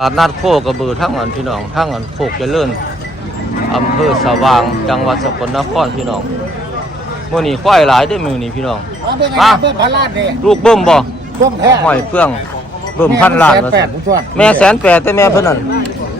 ตลาดนัดโคกระบือทั้งอันพี่น้องทั้งอันโคกเจริญอำเภอสว่าง จังหวัดสกลนครพี่น้องมื้อนี้ควายหลายได้อมื้อนี้พี่น้องมาเป็นไงมาเพิ่มพันล้านเนี่ยลูกเบิ่มบ่เพิ่มแท้ห้อยเฟื่องเบิ่มพันล้านว่าแปซั่ดนผู้ช่วยแม่แสนแปดแต่แม่เพิ่นนั่น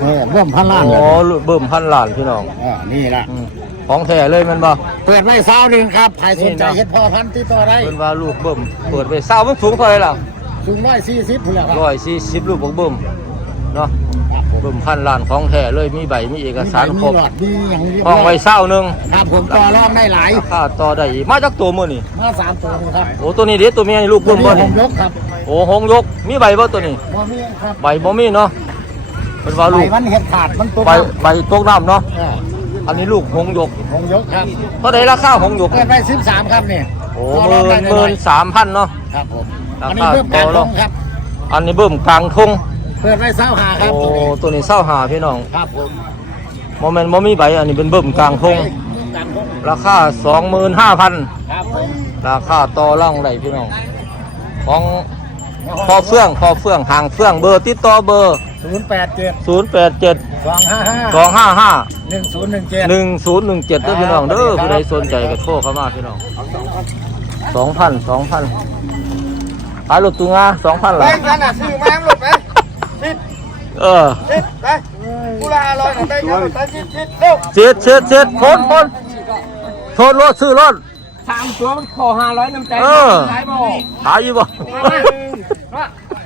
เออเพิ่มพันล้านอ๋อลูกเบิ่มพันล้านพี่น้องอ่านี่ละอืมของแท้เลยแมันบ่ เปิดไว้เช้าหนึ่งครับ ใครสนใจนี่เนาะเฮ็ดพ่อพันธุ์ติดต่อได้เพิ่นว่าลูกเบิ่มเปิดไปเศร้ามันสูงเท่าไหร่ล่ะสูงร้อยสี่สิบพุ่นแหละครับ140ลูกของเบิ่ม เนาะครับผมเบิ่มพันล้านของแท้เลยมีใบมีเอกสารครบมีหลอดมีอย่างนี้ห้องไว้เศร้าหนึงครับผมต่อรองได้หลายราคาต่อได้อีกมาจากตัวมื้อนี่มาสามตัวนี่ครับโอ้ตัวนี้เด็ดตัวเมียนี่ลูกเบิ่มบ่ผนี่มยกครับโอ้หงยกมีใบบ่ตัวนี้ บ่มีครับใบบ่มีเนาะเป็นว่าใบลูกมันเห็ดขาดมันตัวใบใบตกน้ำเนาะเอออันนี้ลูกหงยกผมยกครับเท่าใดราคาหงยกเปิดไว้สิบสามครับนี่โอ้ต่หรมื่งได้นหหน่มื่อนยสามพันเนาะ ครับผมราคาอันนี้เพิ่มการต่อรลองงครับ อันนี้เบิ่มกลางทง เปิดไว้เช้าหาครับโอ้ตัวนี้ตัวนี้เศร้าหาพี่น้องครับผมโมเมนต์โมมีใบอันนี้เป็นเบิ่มกลางทงการลงราคาสองหมื่นห้าพันครับผมราคาต่อรองได้พี่น้องของพอเฟื่องพอเฟื่องห่างเฟื่องเบอร์ติดต่อเบอร์ศูนย์แปดเจ็ดศูนย์แปดเจ็ดสองห้าห้าสองห้าห้าหนึ่งศูนย์หนึ่งเจ็ดหนึ่งศูนย์หนึ่งเจ็ดเด้อพี่น้องเด้อผู้ใดสนใจก็โทรเข้ามาพี่น้องสองพันสองพันขายรถตัวงาสองพันหรอแบงค์กันอะซื้อแม่งหลดไหม เออชิดไปกูละอร่อยนะแบงค์กันไปชิดชิดเร็วเจ็ดเจ็ดเจ็ดพ้นพ้นโทษรถซื้อรถสามตัวมันขอห้าร้อยน้ำใจเออขายบ่ขายอยู่บ่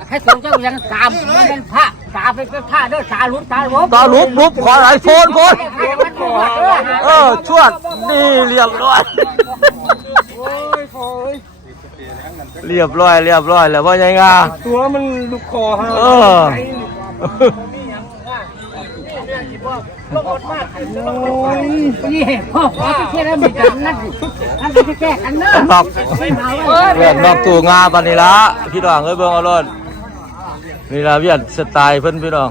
ให้สูงเจ้ายังตามมันเป็นผ้าตาเป็นผ้าเด้อตาลุกตาลุกตาลุบลุบขออะไรโฟนโฟนมันขอเออเออชวดนี่เรียบร้อยโอ้ยโอ้ย เรียบร้อยเรียบร้อยแล้วว่ายังไงตัวมันลูกคอห้าเออโอ้ยนี่พ่อขอที่แค่นั้นมีกันนั่นนั่นคือแก้กันเนอะนอกเวียดนอกตัวงาปานนี้ละพี่น้องเอ้ยเบิ่งเอารถนี่ละเวียดสไตล์เพิ่นพี่น้อง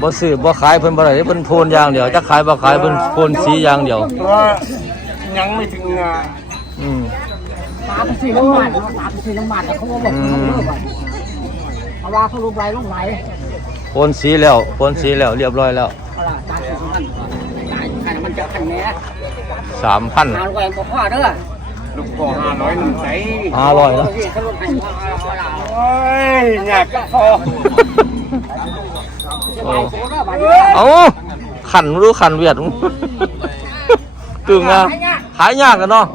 บ่ซื้อบ่ขายเพิ่นบ่ได้เพิ่นโพนอย่างเดียวจะขายบ่ขายเพิ่นโพนสีอย่างเดียวว่ายังไม่ถึงงานอืม ตาไปซื้อน้ำมันตาไปซื้อน้ำมันเขาบอกเขาเลิกไปเอาว่าเขาลงไหลลงไหลโพนสีแล้วโพนสีแล้วเรียบร้อยแล้วเอาล่ะตาซื้อน้ำมันมันจะขันแหน่สามพันหาแหวนบอกพ่อเด้อลูกคอห้าร้อยน้ำใจห้าร้อยแล้วเขาลงให้โอ้ยอยากจะคอเอาขันรู้ขันเวียดตึงอะขายยากกันเนาะ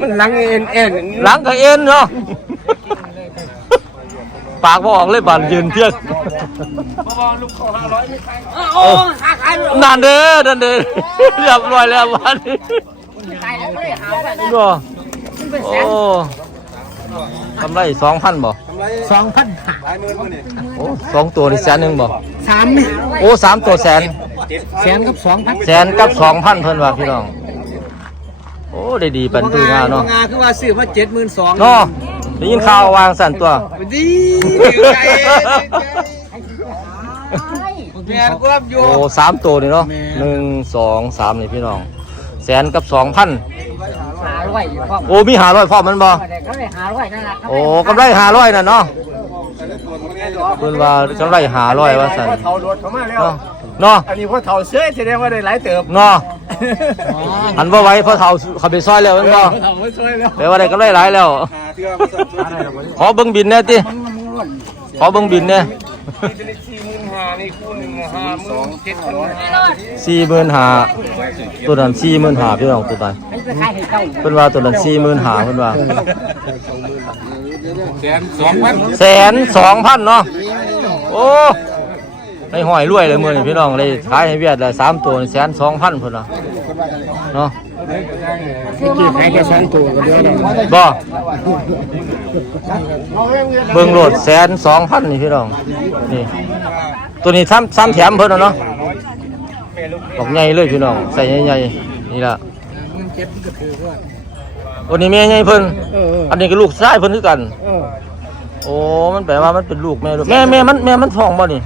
มันหลังเอ็นเอ็นหลังกับเอ็นเนาะปากบออกเลยบานยืนเที่ยงโอ้ขาขายนั่นเด้อนั่นเด้อเรียบร้อยแล้ววันนี้ตายแล้วก็เลยหาไปเนาะเป็นแสโอ้นกำไรสองพันบ่สองพันหาโอ้สองตัวนี่แสนหนึ่งบ่สามนี่โอ้สามตัวแสนแสนกับสองพันแสนกับสองพันเพิ่นว่าพี่น้อง โอ้ได้ดีปันตูงาเนาะงาคือว่าซื้อมาเจ็ดหมื่นสองเนาะได้ยินข่าววางสั่นตัวดีแม่ก็รับอยู่โอ้สามตัวนี่เนาะหนึ่งสองสามนี่พี่น้อง แสนกับสองพันหาร้อยอยู่พ่อโอ้มีหาร้อยพ่อมันบ่เขาเลยหาร้อยนั่นแหละโอ้กำไรหาร้อยน่ะเนาะเพิ่นว่ากำไรหาร้อยว่าสั่นเท่าโดดเข้ามาแล้วเนาะเนาะอันนี้พอเท่าเสื้อแสดงว่าได้หลายเติบเนาะ อันบ่ไหว้เพราะเฒ่าเขาไปซอยแล้วแม่นบ่เท่าไม่ช่วยแล้วแปลว่าได้กำไรหลายแล้ว ขอเบิ่งบินแหน่ติขอเบิ่งบินแหน่สี่หมื่นห้านี่คู่หนึ่งห้าหมื่นเจ็ดพันห้าสี่หมื่นหาตัวนั้นสี่หมื่นหาพี่น้องตัวนั้นให้ไปขายให้เจ้าเพิ่นว่าตัวนั้นสี่หมื่นหาเพิ่นว่าแสนสองพันแสนสองพันเนาะโอ้ ในห้อยรวยเลยมื้อนี้พี่น้องเลยขายให้เวียดเลยสามตัวแสนสองพันเพิ่นว่าเนาะกี่ขายแค่สองตัวก็เดียวแล้วบ่เบิ่งโหลดแสนสองพันนี่พี่น้องนี่ตัวนี้ซ้ำซ้ำแถมเพิ่นเอาเนาะบอกใหญ่เลยพี่น้องใส่ใหญ่ๆนี่ล่ะตัวนี้แม่ใหญ่เพิ่นเอออันนี้ก็ลูกชายเพิ่นคือกันเออโอ้มันแปลว่ามันเป็นลูกแม่ลูกแม่แม่มันแม่มันท้องบ่นี่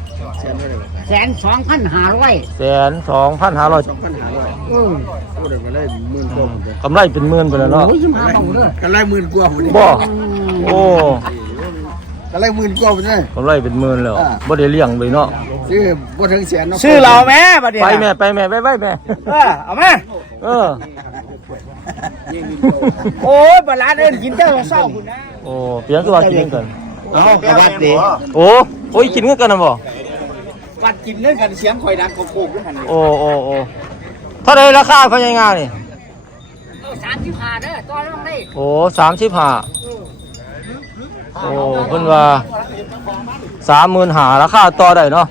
แสนสองพันห้าร้อยแสนสองพันห้าร้อยอืมกำไรเป็นหมื่นไปแล้วเนาะโอ้ยยิ้มหาบังเลยกันไล่หมื่นกว่าหมดบ่โอ้แสก็เลยหมื่นกว่าไปเลยกำไรเป็นหมื่นแล้วบ่ได้เลี้ยงเลยเนาะซื้อบ่ถึงแสนเนาะชื่อเราแม่บัดเดี๋ยวไปแม่ไปแม่ไปไปแม่เออเอามาเออโอ้ยบาลานเอิ้นกินเจ้าเศร้าคุณนะโอ้เปลี่ยนคือว่ากินกันเอากระวัดดิโอ้โอ้ยกินกันนะบ่ วัดกินเรื่องกันเสียงข่อยดังโกกๆด้วยหันโอ้โอ้โอ้เท่าไรราคาเขายังไงนี่สามสิบห้าเด้อต่อรองได้โอ้สามสิบห้าโอ้เพิ่นว่าสามหมื่นหาราคาต่อได้เนาะ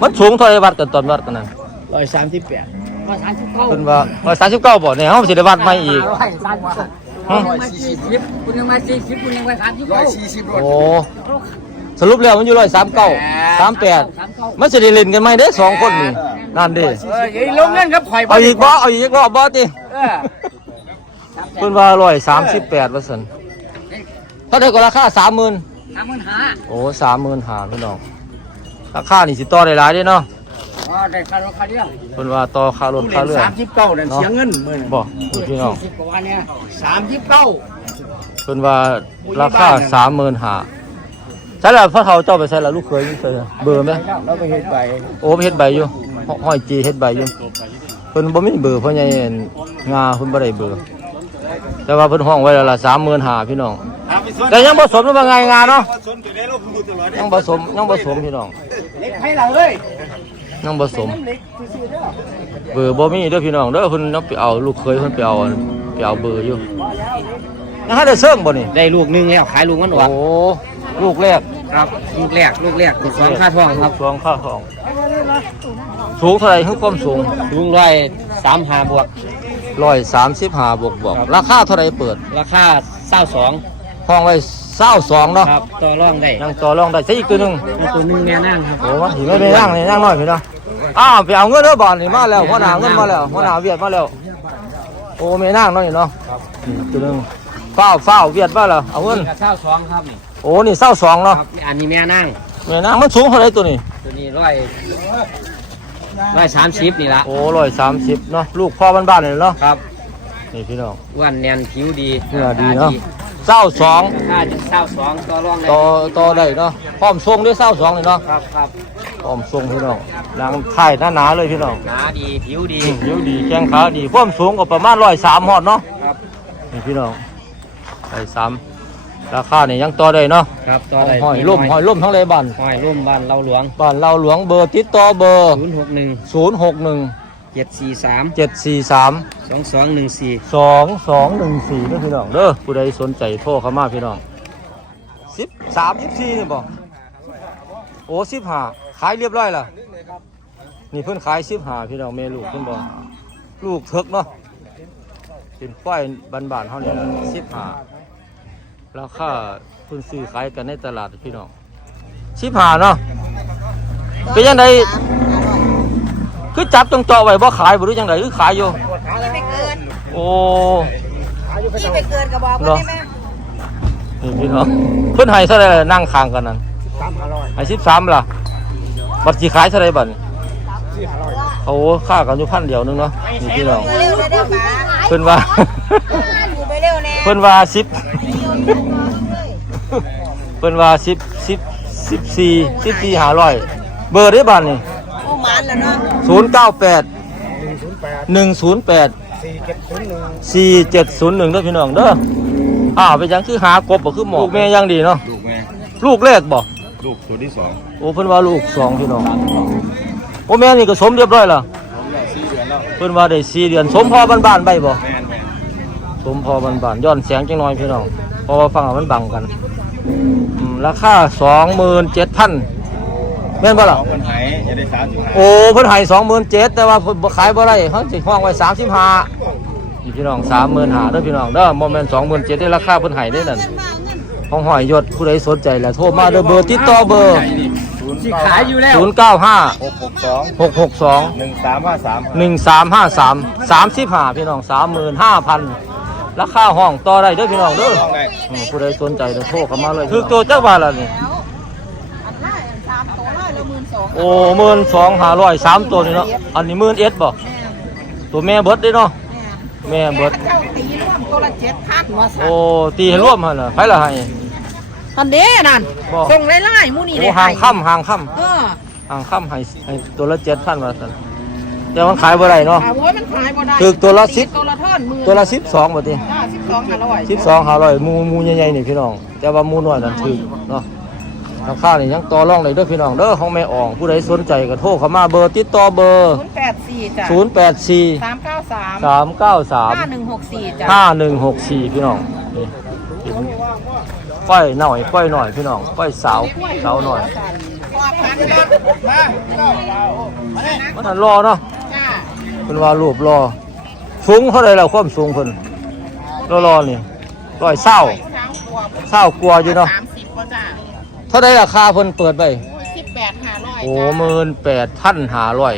มันสูงเท่าไรวัดกันตอนวัดกันนะร้อยสามสิบแปดร้อยสามสิบเก้าเพิ่นว่าร้อยสามสิบเก้าบ่เนี่ยเขาสิได้วัดใหม่อีกร้อยสามสิบหึมาสี่สิบคุณยังมาสี่สิบคุณยังมาสามสิบร้อเก้ายสี่สิบรถโอ้ สรุปแล้วมันอยู่ร้อยสามเก้าสามแปดมันสิได้เล่นกันไหมเด้สองคนนี่นั่นเด้เอออย่าลงเงินครับข่อยเอาอีกบ่เอาอีกรอบบ่ติเออเพิ่นว่าร้อยสามสิบแปดว่าซั่นเท่าไดก็ราคาสามหมื่นสามหมื่นห้าโอ้สามหมื่นหาพี่น้องราคานี่สิต่อได้หลายเด้เนาะอ๋อได้ค่ารถค่าเลี้ยงเพิ่นว่าต่อค่ารถค่าเรือสามสิบเก้านั่นเสียเงินหมื่นบ่พี่น้องสิบกว่าเนี่ยสามสิบเก้าเพิ่นว่าราคาสามหมื่นหา ใช่แล้วพ่อเฒ่าเจ้าไปใส่ละลูกเคยนี่เคยเบอร์ไหมเราไปเห็นไปโอ้ไปเฮ็ดใบอยู่ห้อยจีเฮ็ดใบอยู่เพิ่นบ่มีเบอร์เพราะใหญ่งาเพิ่นบ่ได้เบอร์แต่ว่าเพิ่นห้องไว้แล้วล่ะ35,000พี่น้องแต่ยังบ่สมหรือว่าไงงาเนาะยังบ่สมยังบ่สมพี่น้องเล็กให้เราเลยยังบ่สมเล็กซื้อๆเด้อเบอร์บ่มีเด้อพี่น้องเด้อเพิ่นเอาไปเอาลูกเคยเพิ่นไปเอาไปเอาเบอร์อยู่ยังให้ได้เซิงบ่นี่ได้ลูกนึงแล้วขายลูกมันอโอ้อก ลูกแรกครับลูกแรกลูกแรกลูกสองค่าทองครับสองค่าทอง สูงเท่าไหร่คือความสูงลุงร้อยสามหาบวก135บวกบวกราคาเท่าไหร่เปิด ราคาเศร้าสองห้องไว้22เนาะครับต่อรองได้ยังต่อรองได้ใช่อีกตัวหนึงตัวนึงแม่นั่งครับโอ้ว่าสิไม่ไปนั่งนี่นั่งน้อยพี่เนาะอ้าวไปเอาเงินเด้อบอลนี่มาแล้วหัวหน้าเงินมาแล้วหัวหน้าเวียดมาแล้วโอ้ไม่นั่งน้อยเนาะนี่ตัวหนึงเฝ้าวฝ้าวเวียดมาแล้วเอาเงินเศร้าสองครับนี่ โอ้นี่เศร้าสองเนาะครับอันนี้แม่นั่งแม่นางมันสูงเท่าไรตัวนี้ ตัวนี้ร้อยร้อยสามสิบนี่ละโอ้ร้อยสามสิบเนาะลูกพ่อบ้านๆเลยเนาะครับนี่พี่น้อง อ้วันแนนผิวดีเนื้อดีเนาะ เศร้าสองราคาจะเศร้าสองต่อรองได้ต่อต่อได้เนาะพร้อมทรงด้วยเศร้าสองเลยเนาะครับครับพร้อมทรงพี่น้องหลังถ่ายหนาๆเลยพี่น้องหนาดีผิวดีอืมเดี๋ยวดีแข้งขาดีความสูงก็ประมาณร้อยสามหอดเนาะครับนี่พี่น้องร้อยสาม ราคาเนี่ยยังต่อได้เนาะครับต่อได้หอยล่มหอยล่มทั้งเลยบ้านหอยร่มบ้านเราหลวงบ้านเราหลวงเบอร์ติดต่อเบอร์ศูนย์หกหนึ่งศูนย์หกหนึ่งเจ็ดสี่สามเจ็ดสี่สามสองสองหนึ่งสี่สองสองหนึ่งสี่นี่พี่น้องเด้อผู้ใดสนใจโทรเข้ามาพี่น้องสิบสามสิบสี่นี่บอกโอ้สิบห้าขายเรียบร้อยและนี่เพิ่นขายสิบห้าพี่น้องแม่ลูกเพิ่นบอกลูกเถิกเนาะเป็นควายบ้านๆเท่านี้ละสิบห้า ราคาเพิ่นซื้อขายกันในตลาดพี่น้องสิบห้าเนาะเป็นยังไงคือจับจงเจาะไว้บ่ขายบ่รู้จังไดคือขายอยู่นี่ไปเกินโอ้นี่ไปเกินกระบอกเหรอได้ไหมนี่พี่น้องเพิ่นให้เท่าไหร่ล่ะนั่งข้างกันนั่นให้สิบสามล่ะบัตรสีขายเท่าไหร่บัตรโอ้ค่ากันอยู่พันเดียวนึงเนาะนี่พี่น้องเร็วเลยเด้อป๋าเพิ่นว่าอยู่ไปเร็วแน่เพิ่นว่าสิบ เพิ่นว่าสิบสิบสิบสี่สิบสี่ห้าร้อยเบอร์ได้บัตรนี่โอ้หมันแล้วเนาะศูนย์เก้าแปดหนึ่งศูนย์แปดสี่เจ็ดศูนย์หนึ่งเด้อพี่น้องเด้ออ้าวไปจังคือหากบบ่คือหมอกแม่ยังดีเนาะลูกแม่ลูกแรกบ่ลูกตัวที่สองโอ้เพิ่นว่าลูกสองพี่น้องโอ้แม่นี่ก็สมเรียบร้อยแล้วผมได้สี่เดือนแล้วเพิ่นว่าได้สี่เดือนสมพอบ้านๆไปบ่แม่นแม่นสมพอบ้านๆย้อนแสงจังน้อยพี่น้องเพราะว่าฟังแล้วมันบังกัน อืมราคา27,000แม่นบ่ล่ะสองคนหายจะได้สามสิบห้าโอ้เพิ่นให้27,000แต่ว่าเพิ่นบ่ขายบ่ได้เขาสิห้องไว้35นี่พี่น้อง35,000เด้อพี่น้องเด้อบ่แม่น27,000ได้ราคาเพิ่นให้ได้นั่นของหอยยศผู้ใดสนใจแล้วโทรมาเด้อเบอร์ติดต่อเบอร์ศูนย์ที่ขายอยู่แล้ว095หกหกสอง662หนึ่งสามห้าสามหนึ่งสามห้าสามสามสิบห้าพี่น้องสามหมื่นห้าพัน ราคาห้องต่อได้เด้อพี่น้องเด้อต้องได้ อืมผู้ใดสนใจเด้อโทรเข้ามาเลยคือตัวเจ้าบาทละนี่อันละสามตัวละละหมื่นสองโอ้หมื่นสองห้าร้อยสามตัวนี่เนาะ อันนี้หมื่นเอ็ดบ่ตัวแม่เบิดเด้เนาะ แม่เบิด เจ้าตีร่วมตัวละเจ็ดพันมาสั่โอ้ ตีให้ร่วมหั่นน่ะไผละให้ อันเด้นั่นบ่ส่งไล่ๆหมู่นี่โอ้ได้ห่างค่ำห่างค่เออำห่างค่ำให้ให้ตัวละเจ็ดพันมาสั่น แต่มันขายบ่ได้เนาะถามว่ามันขายบ่ได้คือตัวละสิบ ตัวละท่อนมือตัวละสิบสองบาทดิจ้าสิบสองห้าร้อยสิบสองห้าร้อยมูมูใหญ่ๆนี่พี่น้อง แต่ว่ามูน้อยนั่นถือเนาะราคานี่ยังต่อรองเลยเด้อพี่น้องเด้อของแม่อ่องผู้ใดสนใจก็โทรเข้ามาเบอร์ติดต่อเบอร์ ศูนย์แปดสี่จ้ะศูนย์แปดสี่สามเก้าสามสามเก้าสามห้าหนึ่งหกสี่จ้ะห้าหนึ่งหกสี่พี่น้องนี่ก้อยหน่อยก้อยหน่อยพี่น้องก้อยสาวสาวหน่อยว่าพันรถมาเจ้ามาเนี่ยมันทันรอเนาะจ้า เป็นว่ารูปรอสูงเท่าไรแล้วความสูงเพิ่นรอรอนี่ร้อยเศร้าสามขวบเศร้ากลัวอยู่เนาะสามสิบก็จ้าเท่าไรราคาเพิ่นเปิดไปสิบแปดห้าร้อยโอ้หมื่นแปดพันหาร้อย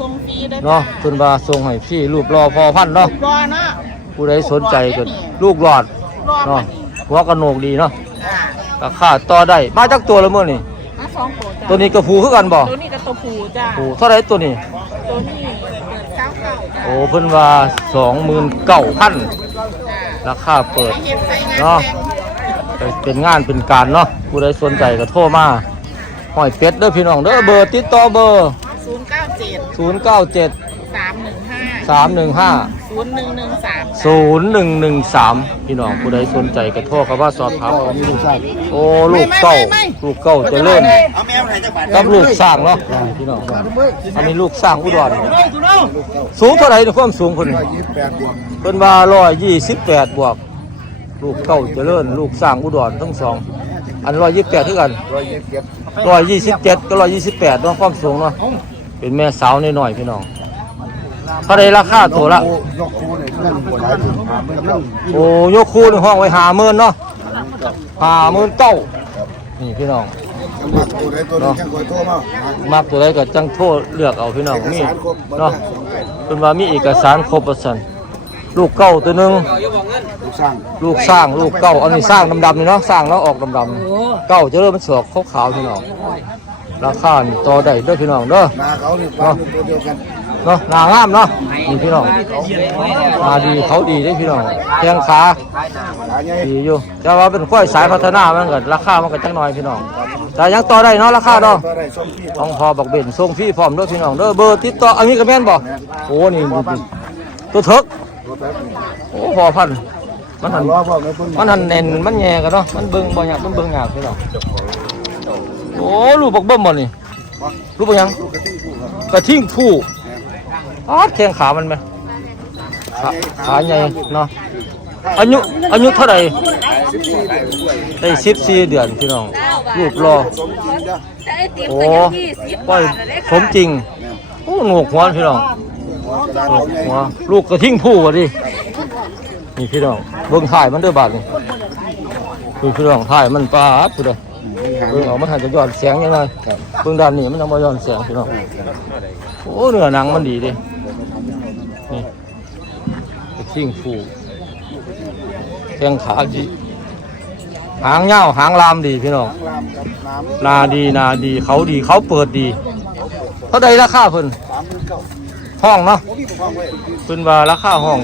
ส่งฟรีได้เนาะเพิ่นว่าส่งให้พี่รูปรอพอพันเนาะรอเนาะผู้ใดสนใจก็ลูกหลอดรอเนาะมานี่หัวกระโหนกดีเนาะจ้าราคาต่อได้มาจากตัวละมื้อนี่มาสองตัวจ้าตัวนี้กระผูคือกันบ่ตัวนี้ก็ตัวผูจ้าผูเท่าไรตัวนี้ตัวนี้ โอ้เพิ่นว่าสองหมื่นเก้าพันราคาเปิดเนาะเป็นงานเป็นการเนาะผู้ใดสนใจก็โทรมาหอยเป็ดเด้อพี่น้องเด้อเบอร์ติดต่อเบอร์ศูนย์เก้าเจ็ดศูนย์เก้าเจ็ดสามหนึ่งห้าสามหนึ่งห้า ศูนย์หนึ่งหนึ่งสามศูนย์หนึ่งหนึ่งสามพี่น้องผู้ใดสนใจก็ะโทษกับว่าสอบถามเอาโอ้ลูกเก่าลูกเก่าจะเริ่มกับลูกสร้างเนาะพี่น้องอันนี้ลูกสร้างอุดรสูงเท่าไหร่ควานสูงคนเป็นว่าร้อยยี่สิบแปดบวก ลูกเก่าจะเริ่มลูกสร้างอุดรทั้งสองอันร้อยยี่สิบแปดเท่ากันร้อยยี่สิบเจ็ดก็ร้อยยี่สิบแปดเนาะความสูงเนาะเป็นแม่สาวน้อยๆพี่น้อง เท่าไรราคาตัวละยกคู่เลยนั่นหลายถึงหาไม่เล่าโอ้ยกคู่ในห้องไว้หาหมื่นเนาะหาหมื่นเก้านี่พี่น้องมักตัวใดตัวนึงยังคอยโทรมามักตัวใดก็จังโทษเลือกเอาพี่น้องนี่เนาะเป็นว่ามีเอกสารครบประสันลูกเก้าตัวหนึงลูกสร้างลูกสร้างลูกเก้าอันนี้สร้างดำๆนี่เนาะสร้างแล้วออกดำๆเก้าเจะเริ่มมันสอกขาวๆพี่น้องราคานี่ต่อได้เด้อพี่น้องเด้อนาเขานี่ปลาตัวเดียวกัน เนาะหนางามเนาะนี่พี่น้องมาดีเขาดีได้พี่น้องแข้งขาดีอยู่แต่ว่าเป็นค่อยสายพัฒนามันก็ราคามันก็จังน้อยพี่น้องแต่ยังต่อได้เนาะราคาเนาะตัวใดส้มพี่ต้องพอบักเบนส่งพี่พร้อมด้อพี่น้องเด้อเบอร์ติดต่ออันนี้ก็แม่นบ่โอ้นี่นี่ตัวเถิกโอ้พอพันมันหันมันหันเน่นมันแย่กันเนาะมันเบิ่งบ่อยากมันเบิ่งยากพี่น้องโอ้ลูกบักเบิ่มบ่นี่ลูกบักยังกระติ้งผูกระทิ่งผู้ อาดแข้งขามันไหมขาขาใหญ่เนาะอายุอายุเท่าไหร่สิบสี่เดือนด้วยได้สิบสี่เดือนพี่น้องลูกรอสมจริงเด้อโอ้ป้อยสมจริงโอ้หนวกหัวพี่น้องหัวกระดาษหนวเขากใหญ่หัวลูกกระทิ่งผู้วะดินี่พี่น้องเบิ่งถ่ายมันเด้อบาดนี่คือพี่น้องถ่ายมันปาดพี่เด้อเบิ่งเออกมาถ่ายจะย้อนแสงยังไงเบิ่งด้านนี้มันยังบ่ย้อนแสงพี่น้องโอ้เนื้อหนังมันดีดินี่ กระทิ่งผู้แข้งขาดีหางยาวหางลามดีพี่น้องลามกับน้ำนาดีนาดีเขาดีเขาเปิดดีเท่าใดราคาเพิ่นสามหมื่นเก้า ห้องเนาะโอ้พี่ผมฟังไว้เพิ่นว่าราคาห้อง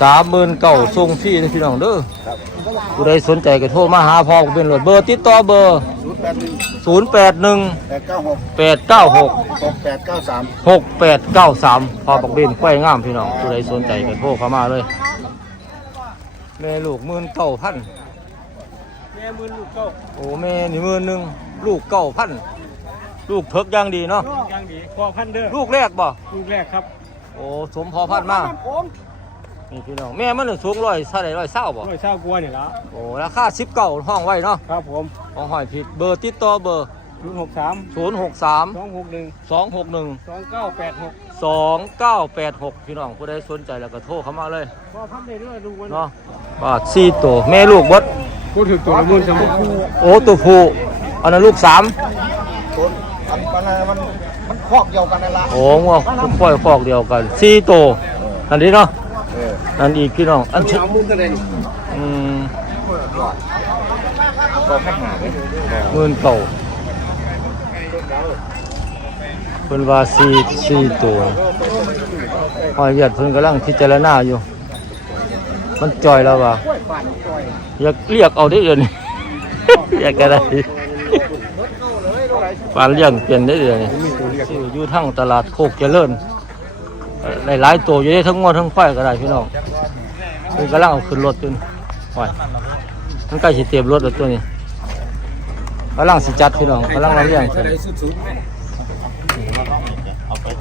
สามหมื่นเก้าส่งฟรีเลยพี่น้องเด้อผู้ใดสนใจก็โทรมาหาพ่อก็เป็นรถเบอร์ติดต่อเบอร์ศูนย์แปดหนึ่ง0 8 1แปดเก้าหก8 9 6หกแปดเก้าสาม6 8 9 3พอบักเบนควายงามพี่น้องผู้ใดสนใจก็โทรเข้ามาเลยแม่ลูกหมื่นเก้าพันแม่มือลูกเก้าโอ้แม่นี่หมื่นหนึ่งลูกเก้าพัน ลูกเพิกอย่างดีเนาะยังดีพอพันเด้อลูกแรกบ่ลูกแรกครับโอ้สมพอพันธุ์มากผมนี่พี่น้องแม่มันน่ะสูงร้อยเท่าไหร่ร้อยเศร้าบ่ร้อยเช้ากลัวนี่ละโอ้ราคาสิบเก้าห้องไว้เนาะครับผมของหอยผิดเบอร์ติดต่อเบอร์ศูนย์หกสามศูนย์หกสามสองหกหนึ่งสองหกหนึ่งสองเก้าแปดหกสองเก้าแปดหกพี่น้องผู้ใดสนใจแล้วก็โทรเข้ามาเลยพอพันได้ด้วยดูวันเนาะบาทสี่ตัวแม่ลูกบดกูถึงตัวละหมื่นสามพันโอ้ตัวผู้อันนั้นลูกสาม คนอันปันมันมันคอกเดียวกันนั่นละโอ้งัวค่อยฟอกเดียวกันสี่ตัวอันนี้เนาะอันอีกพี่น้องอันที่สามหมื่นอืมก็แค่หาไปหมื่นเก่าเพิ่นว่าสี่สี่ตัวหอยหยัดเพิ่นกำลังพิจารณาอยู่ มันจอยแล้วว่าอยากเรียกเอาได้เดี๋ยวนี้ อยากก็ได้ ปลาเลี้ยงเปลี่ยนได้เลยซื้ออยู่ทั้งตลาดโคกเจริญหลายหลายๆตัวอยู่ได้ทั้งงวทั้งควายก็ได้พี่น้องคือกำลังเอาขึ้นรถจนไหวมันใกล้สิเตรียมรถแล้วตัวนี้กำลังสิจัดพี่น้องกำลังเราเลี้ยง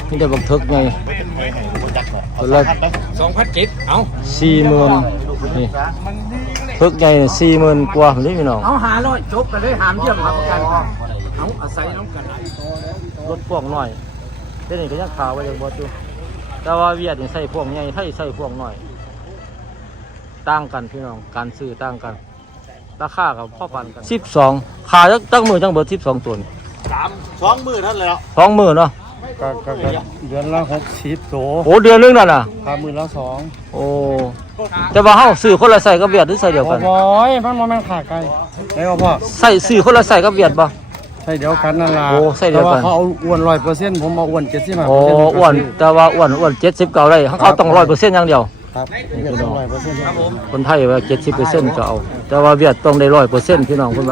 นี่จะบักทึกไงตัวละสองพันเจ็ดเอาสี่หมื่นนี่ทึกไงสี่หมื่นกว่าเลยพี่น้องเอาหาร้อยจบไปเลยหามเยี่ยมครับกัน เอาอาศัยน้ำกันรถพ่วงน้อยเดี๋ยวนี้ก็ยังขาวไว้ยังบออยู่แต่ว่าเวียดนี่ใส่พ่วงใหญ่ไทยใส่พ่วงน้อย ต่างกันพี่น้อง การซื้อต่างกัน ราคากับพ่อปันกันสิบสองขายจักจักมือจังเบิดสิบสองตัวนี่สองมือท่านเลยเนาะสองมือเนาะก็ก็เดือนละหกสิบโถโอ้เดือนนึงนั่นน่ะพามือละสองโอ้แต่ว่าเฮาซื้อคนละใส่กับเวียดหรือใส่เดียวกันโอ้ยมันมันขาไกลไหนวะพ่อใส่ซื้อคนละใส่กับเวียดบ่ ใช่เดียวกันนั่นล่ะโอ้ใช่เดียวกัน แต่าเขาเอาอ้วนร้อยเปอร์เซ็นต์ผมเอาอ้วนเจ็ดสิบห้าโอ้อ้วนแต่ว่าอ้วนอ้วนเจ็ดสิบเก้าได้เขาต้องร้อยเปอร์เซ็นต์อย่างเดียว ครับร้อยเปอร์เซ็นต์ครับผม คนไทยว่าเจ็ดสิบเปอร์เซ็นต์ก็เอา แต่ว่าเวียดต้องได้ร้อยเปอร์เซ็นต์พี่น้องคนว่า